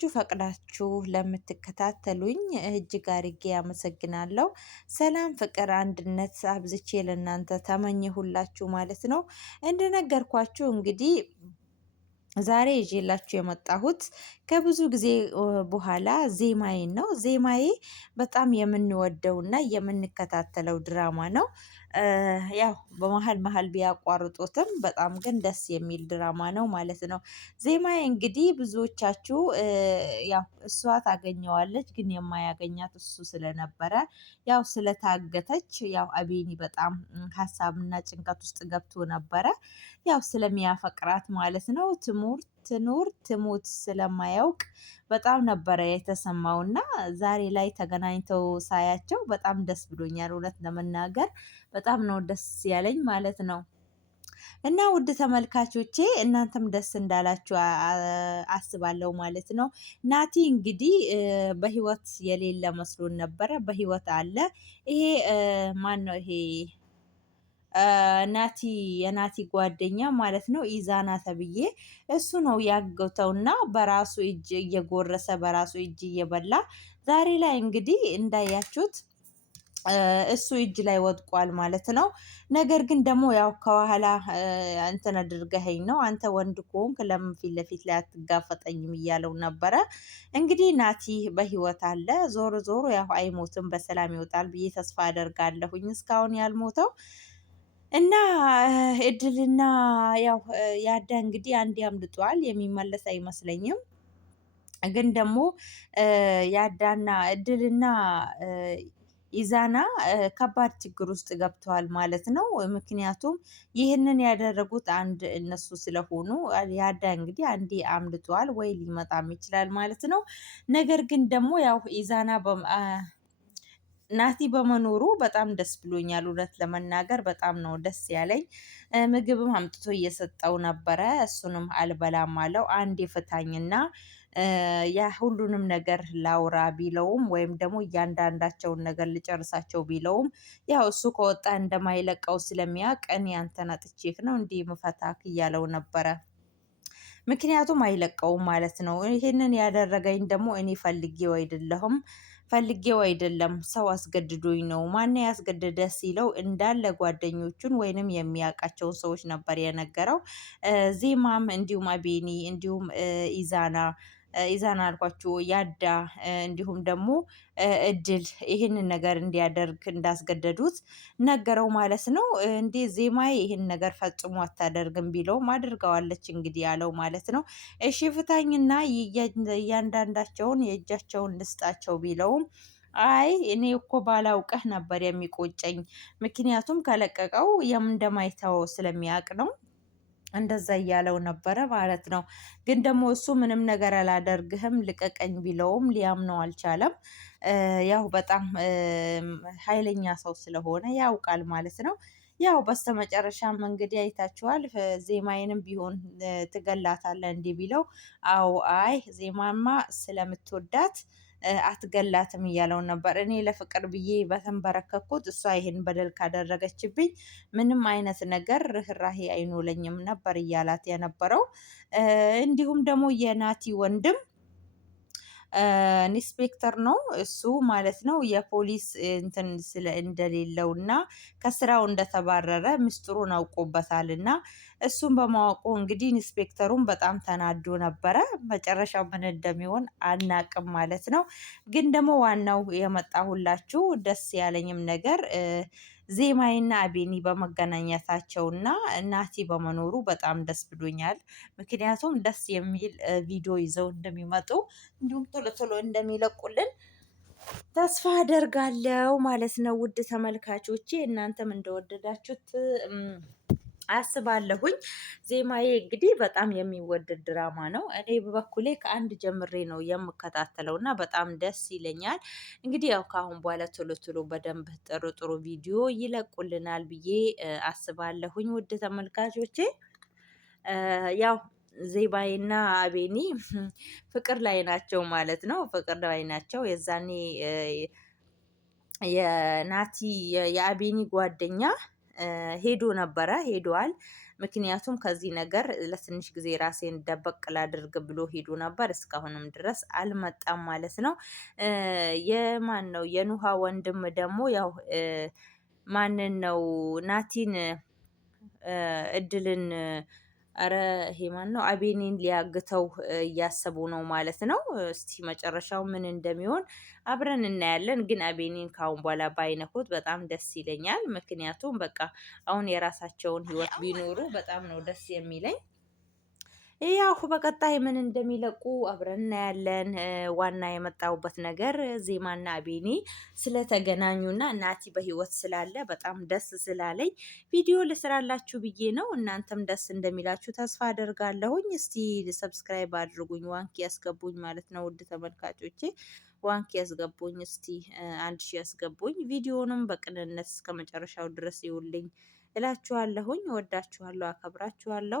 ወዳችሁ ፈቅዳችሁ ለምትከታተሉኝ እጅግ አርጌ አመሰግናለሁ። ሰላም፣ ፍቅር፣ አንድነት አብዝቼ ለእናንተ ተመኘሁላችሁ ማለት ነው። እንደነገርኳችሁ እንግዲህ ዛሬ ይዤላችሁ የመጣሁት ከብዙ ጊዜ በኋላ ዜማዬን ነው። ዜማዬ በጣም የምንወደውና የምንከታተለው ድራማ ነው። ያው በመሃል መሃል ቢያቋርጡትም በጣም ግን ደስ የሚል ድራማ ነው ማለት ነው። ዜማዬ እንግዲህ ብዙዎቻችሁ ያው እሷ ታገኘዋለች ግን የማያገኛት እሱ ስለነበረ ያው ስለታገተች ያው አቤኒ በጣም ሀሳብና ጭንቀት ውስጥ ገብቶ ነበረ። ያው ስለሚያፈቅራት ማለት ነው። ትኑር ትሙት ስለማያውቅ በጣም ነበረ የተሰማውና ዛሬ ላይ ተገናኝተው ሳያቸው በጣም ደስ ብሎኛል። እውነት ለመናገር በጣም ነው ደስ ያለኝ ማለት ነው። እና ውድ ተመልካቾቼ እናንተም ደስ እንዳላችሁ አስባለሁ ማለት ነው። ናቲ እንግዲህ በህይወት የሌለ መስሎን ነበረ። በህይወት አለ። ይሄ ማን ነው? ይሄ ናቲ የናቲ ጓደኛ ማለት ነው። ኢዛና ተብዬ እሱ ነው ያገተውና በራሱ እጅ እየጎረሰ በራሱ እጅ እየበላ ዛሬ ላይ እንግዲህ እንዳያችሁት እሱ እጅ ላይ ወድቋል ማለት ነው። ነገር ግን ደግሞ ያው ከኋላ እንትን አድርገኸኝ ነው አንተ ወንድ ከሆንክ ለምን ፊት ለፊት ላይ አትጋፈጠኝም እያለው ነበረ። እንግዲህ ናቲ በህይወት አለ። ዞሮ ዞሮ ያው አይሞትም፣ በሰላም ይወጣል ብዬ ተስፋ አደርጋለሁኝ እስካሁን ያልሞተው እና እድልና ያው ያዳ እንግዲህ አንዴ አምልጧል፣ የሚመለስ አይመስለኝም። ግን ደግሞ ያዳና እድልና ኢዛና ከባድ ችግር ውስጥ ገብተዋል ማለት ነው። ምክንያቱም ይህንን ያደረጉት አንድ እነሱ ስለሆኑ ያዳ እንግዲህ አንዴ አምልጧል ወይ ሊመጣም ይችላል ማለት ነው። ነገር ግን ደግሞ ያው ኢዛና ናቲ በመኖሩ በጣም ደስ ብሎኛል። እውነት ለመናገር በጣም ነው ደስ ያለኝ። ምግብም አምጥቶ እየሰጠው ነበረ። እሱንም አልበላም አለው። አንዴ ፍታኝና ያ ሁሉንም ነገር ላውራ ቢለውም ወይም ደግሞ እያንዳንዳቸውን ነገር ልጨርሳቸው ቢለውም ያው እሱ ከወጣ እንደማይለቀው ስለሚያውቅ እኔ አንተን አጥቼክ ነው እንዲህ ምፈታክ እያለው ነበረ። ምክንያቱም አይለቀውም ማለት ነው። ይሄንን ያደረገኝ ደግሞ እኔ ፈልጌው አይደለም ሰው አስገድዶኝ ነው። ማን ያስገደደ ሲለው እንዳለ ጓደኞቹን ወይንም የሚያውቃቸውን ሰዎች ነበር የነገረው። ዜማም እንዲሁም አቤኒ እንዲሁም ኢዛና አልኳችሁ ያዳ እንዲሁም ደግሞ እድል ይህንን ነገር እንዲያደርግ እንዳስገደዱት ነገረው ማለት ነው። እንዴ ዜማዬ ይህን ነገር ፈጽሞ አታደርግም ቢለውም አድርገዋለች እንግዲህ ያለው ማለት ነው። እሺ ፍታኝና እያንዳንዳቸውን የእጃቸውን ልስጣቸው ቢለውም አይ እኔ እኮ ባላውቅህ ነበር የሚቆጨኝ፣ ምክንያቱም ከለቀቀው እንደማይተው ስለሚያውቅ ነው እንደዛ እያለው ነበረ ማለት ነው። ግን ደግሞ እሱ ምንም ነገር አላደርግህም ልቀቀኝ ቢለውም ሊያምነው አልቻለም። ያው በጣም ኃይለኛ ሰው ስለሆነ ያውቃል ማለት ነው። ያው በስተመጨረሻም እንግዲህ አይታችኋል። ዜማዬንም ቢሆን ትገላታለህ እንዲህ ቢለው አዎ አይ ዜማማ ስለምትወዳት አትገላትም እያለው ነበር። እኔ ለፍቅር ብዬ በተንበረከኩት እሷ ይሄን በደል ካደረገችብኝ ምንም አይነት ነገር ርህራሄ አይኖለኝም ነበር እያላት የነበረው። እንዲሁም ደግሞ የናቲ ወንድም ኢንስፔክተር ነው እሱ ማለት ነው። የፖሊስ እንትን ስለ እንደሌለውና ከስራው እንደተባረረ ምስጢሩን አውቆበታልና እሱን በማወቁ እንግዲህ ኢንስፔክተሩን በጣም ተናዶ ነበረ። መጨረሻው ምን እንደሚሆን አናቅም ማለት ነው። ግን ደግሞ ዋናው የመጣሁላችሁ ደስ ያለኝም ነገር ዜማይና አቤኒ በመገናኘታቸውና ናቲ በመኖሩ በጣም ደስ ብሎኛል። ምክንያቱም ደስ የሚል ቪዲዮ ይዘው እንደሚመጡ እንዲሁም ቶሎ ቶሎ እንደሚለቁልን ተስፋ አደርጋለሁ ማለት ነው። ውድ ተመልካቾቼ እናንተም እንደወደዳችሁት አስባለሁኝ። ዜማዬ እንግዲህ በጣም የሚወደድ ድራማ ነው። እኔ በበኩሌ ከአንድ ጀምሬ ነው የምከታተለው እና በጣም ደስ ይለኛል። እንግዲህ ያው ከአሁን በኋላ ቶሎ ቶሎ በደንብ ጥሩ ጥሩ ቪዲዮ ይለቁልናል ብዬ አስባለሁኝ። ውድ ተመልካቾቼ ያው ዜባይና አቤኒ ፍቅር ላይ ናቸው ማለት ነው። ፍቅር ላይ ናቸው። የዛኔ የናቲ የአቤኒ ጓደኛ ሄዷል። ምክንያቱም ከዚህ ነገር ለትንሽ ጊዜ ራሴን ደበቅ ላድርግ ብሎ ሄዶ ነበር። እስካሁንም ድረስ አልመጣም ማለት ነው። የማን ነው የኑሃ ወንድም ደግሞ ያው ማንን ነው ናቲን እድልን አረ ይሄ ማን ነው አቤኔን ሊያግተው እያሰቡ ነው ማለት ነው። እስቲ መጨረሻው ምን እንደሚሆን አብረን እናያለን። ግን አቤኔን ካሁን በኋላ ባይነኩት በጣም ደስ ይለኛል። ምክንያቱም በቃ አሁን የራሳቸውን ህይወት ቢኖሩ በጣም ነው ደስ የሚለኝ። ያው በቀጣይ ምን እንደሚለቁ አብረን እናያለን። ዋና የመጣሁበት ነገር ዜማና አቤኔ ስለተገናኙና ናቲ በህይወት ስላለ በጣም ደስ ስላለኝ ቪዲዮ ልስራላችሁ ብዬ ነው። እናንተም ደስ እንደሚላችሁ ተስፋ አደርጋለሁኝ። እስቲ ሰብስክራይብ አድርጉኝ፣ ዋንኪ ያስገቡኝ ማለት ነው። ውድ ተመልካቾቼ ዋንኪ ያስገቡኝ፣ እስቲ 1000 ያስገቡኝ። ቪዲዮንም በቅንነት እስከ መጨረሻው ድረስ ይውልኝ እላችኋለሁኝ። ወዳችኋለሁ፣ አከብራችኋለሁ።